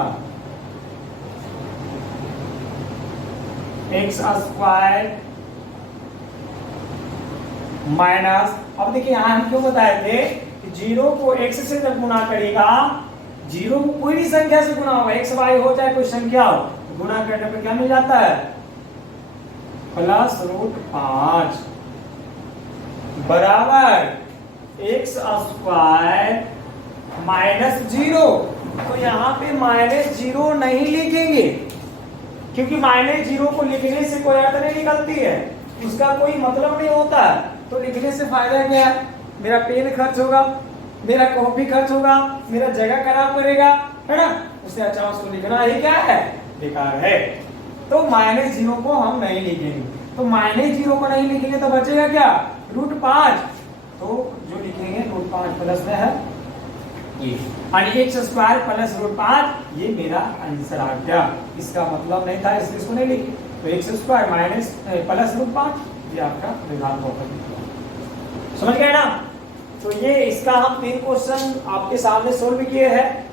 x² माइनस, अब देखिए यहां हम क्यों बताए थे कि 0 को x से जब गुना करेगा, 0 को कोई भी संख्या से गुना होगा, x y हो चाहे कोई संख्या हो, गुना करने पर क्या मिल जाता है, +√5 बराबर x² माइनस 0। तो यहाँ पे -0 नहीं लिखेंगे, क्योंकि -0 को लिखने से कोई अर्थ नहीं निकलती है, उसका कोई मतलब नहीं होता है। तो लिखने से फायदा क्या है, मेरा पेन खर्च होगा, मेरा कॉपी खर्च होगा, मेरा जगह खराब करेगा, है ना। उससे अच्छा उसको लिखना ही क्या है, बेकार है। तो -0 को हम नहीं लिखेंगे। तो -0 को नहीं लिखेंगे तो बचेगा क्या, √5। तो जो लिखेंगे √5 प्लस में है ये, x² प्लस √5, ये मेरा आंसर आ गया। इसका मतलब नहीं था इसलिए इसको नहीं लिखे। तो x² माइनस प्लस √5, ये आपका विधान बहुपद समझ गए ना। तो ये इसका हम 3 क्वेश्चन आपके सामने सोल्व किए हैं।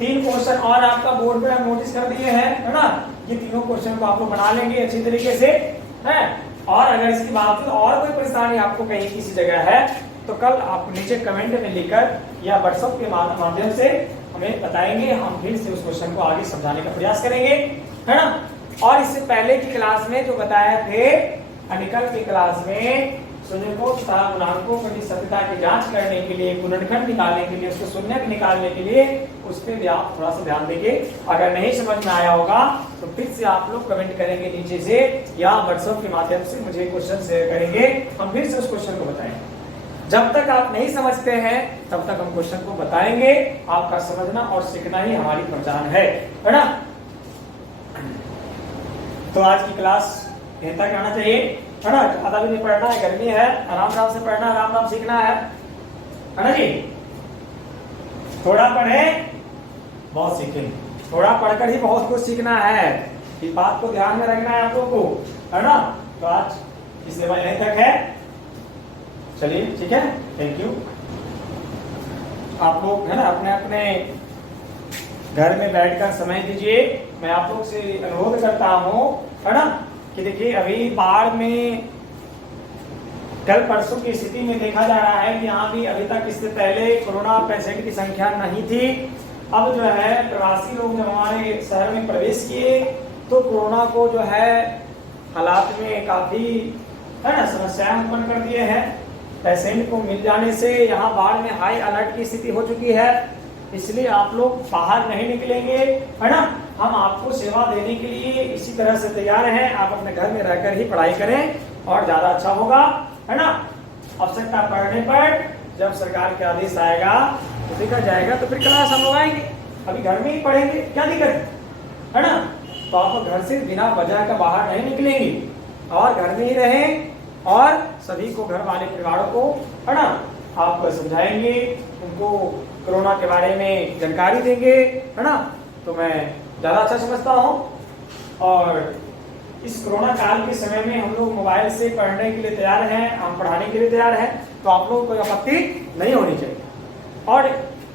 3 क्वेश्चन और आपका बोर्ड पे हम नोटिस कर दिए हैं, है ना। ये तीनों क्वेश्चन को आप लोग बना लेंगे अच्छी तरीके से, है। और अगर इसके बावजूद और कोई परेशानी आपको कहीं किसी जगह है तो कल आप नीचे कमेंट में लिखकर या व्हाट्सएप के माध्यम से हमें बताएंगे, हम फिर से उस क्वेश्चन को आगे समझाने का प्रयास करेंगे, है ना। और इससे पहले की क्लास में जो बताया थे, अनिकल की क्लास में शून्यकों तथा गुणांकों की सत्यता की जांच करने के लिए, गुणनखंड निकालने के लिए, उसको शून्यक निकालने के लिए उस पर भी आप थोड़ा सा ध्यान देंगे। अगर नहीं समझ में आया होगा तो फिर से आप लोग कमेंट करेंगे नीचे से या व्हाट्सएप के माध्यम से मुझे क्वेश्चन शेयर करेंगे, हम फिर से उस क्वेश्चन को बताएंगे। जब तक आप नहीं समझते हैं तब तक हम क्वेश्चन को बताएंगे। आपका समझना और सीखना ही हमारी पहचान है ना। तो आज की क्लास यहीं तक आना चाहिए, है ना। ज्यादा भी नहीं पढ़ना है, गर्मी है, आराम आराम से पढ़ना, आराम आराम सीखना है ना जी। थोड़ा पढ़े बहुत सीखें, थोड़ा पढ़कर ही बहुत कुछ सीखना है, इस बात को ध्यान में रखना है आप लोगों को, है ना। तो आज की सेवा यहीं तक है, चलिए ठीक है, थैंक यू। आप लोग है ना अपने अपने घर में बैठकर समय दीजिए। मैं आप लोग से अनुरोध करता हूँ, है ना, कि देखिए अभी बाढ़ में कल परसों की स्थिति में देखा जा रहा है कि यहाँ भी अभी तक इससे पहले कोरोना पेशेंट की संख्या नहीं थी। अब जो है प्रवासी लोग जब हमारे शहर में प्रवेश किए तो कोरोना को जो है हालात में काफी, है ना, समस्याएं उत्पन्न कर दिए हैं। पेशेंट को मिल जाने से यहाँ बाढ़ में हाई अलर्ट की स्थिति हो चुकी है, इसलिए आप लोग बाहर नहीं निकलेंगे, है ना। हम आपको सेवा देने के लिए इसी तरह से तैयार हैं। आप अपने घर में रहकर ही पढ़ाई करें और ज्यादा अच्छा होगा, है ना। आवश्यकता पड़ने पर जब सरकार के आदेश आएगा तो देखा जाएगा, तो फिर क्लास हम लोग आएंगे। अभी घर में ही पढ़ेंगे, क्या दिक्कत है ना। तो आप घर से बिना वजह का बाहर नहीं निकलेंगे और घर में ही रहें और सभी को, घर वाले परिवारों को, है ना, आप समझाएंगे, उनको कोरोना के बारे में जानकारी देंगे, है ना। तो मैं ज्यादा अच्छा समझता हूँ। और इस कोरोना काल के समय में हम लोग मोबाइल से पढ़ने के लिए तैयार हैं, हम पढ़ाने के लिए तैयार हैं, तो आप लोगों को कोई आपत्ति नहीं होनी चाहिए। और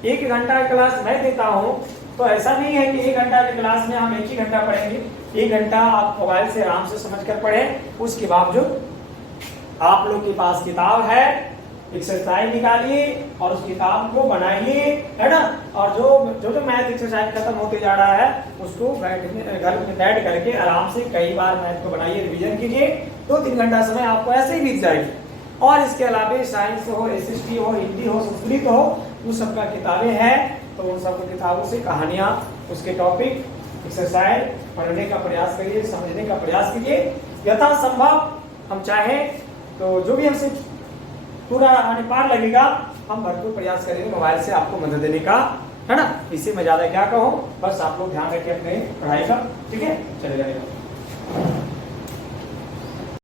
1 घंटा क्लास मैं देता हूँ तो ऐसा नहीं है कि 1 घंटा की क्लास में हम 1 ही घंटा पढ़ेंगे। 1 घंटा आप मोबाइल से आराम से समझ कर पढ़ें। उसके बावजूद आप लोग के पास किताब है, एक्सरसाइज निकालिए और उस किताब को बनाइए, है ना। और जो मैथ एक्सरसाइज खत्म होते जा रहा है उसको घर में बैठ करके आराम से कई बार मैथ को बनाइए, रिवीजन कीजिए। 2-3 घंटा समय आपको ऐसे ही बीत जाएगी। और इसके अलावा साइंस हो, SST हो, हिंदी हो, संस्कृत हो, उस सबका किताबें हैं, तो उन सब किताबों से कहानियां, उसके टॉपिक, एक्सरसाइज पढ़ने का प्रयास करिए, समझने का प्रयास कीजिए। यथासंभव हम चाहें तो जो भी हमसे पूरा आने पार लगेगा हम भरपूर प्रयास करेंगे मोबाइल से आपको मदद देने का, है ना। इससे मैं ज्यादा क्या कहूँ, बस आप लोग ध्यान रखें अपने पढ़ाई का, ठीक है, चले जाइएगा।